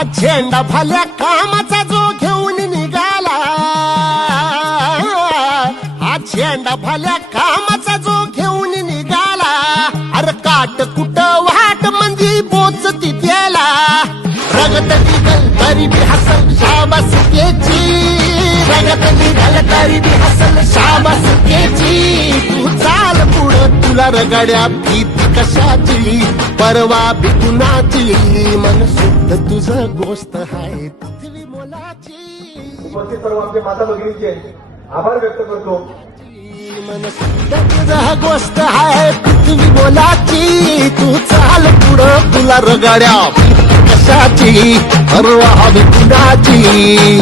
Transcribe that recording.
हा झेंडा भल्या कामाचा जो घेऊन निघाला हा झेंडा भल्या कामाचा जो घेऊन निघाला. अरे काट कुट वाट म्हणजे पोच तिथेला रगत निघल तरी बी हसल शाबास त्याची रगत निघल तरी बी हसल शाबास रगड्या भीती कशाची? परवा बी कुणाची मन शुद्ध तुझं गोष्ट आहे पृथ्वी मोलाची. उपस्थित सर्व आमचे माता भगिनींचे आभार व्यक्त करतो. मन शुद्ध तुझं गोष्ट आहे पृथ्वी मोलाची. तू चाल पुढं तुला रगड्या. भीती कशाची? परवा बी कुणाची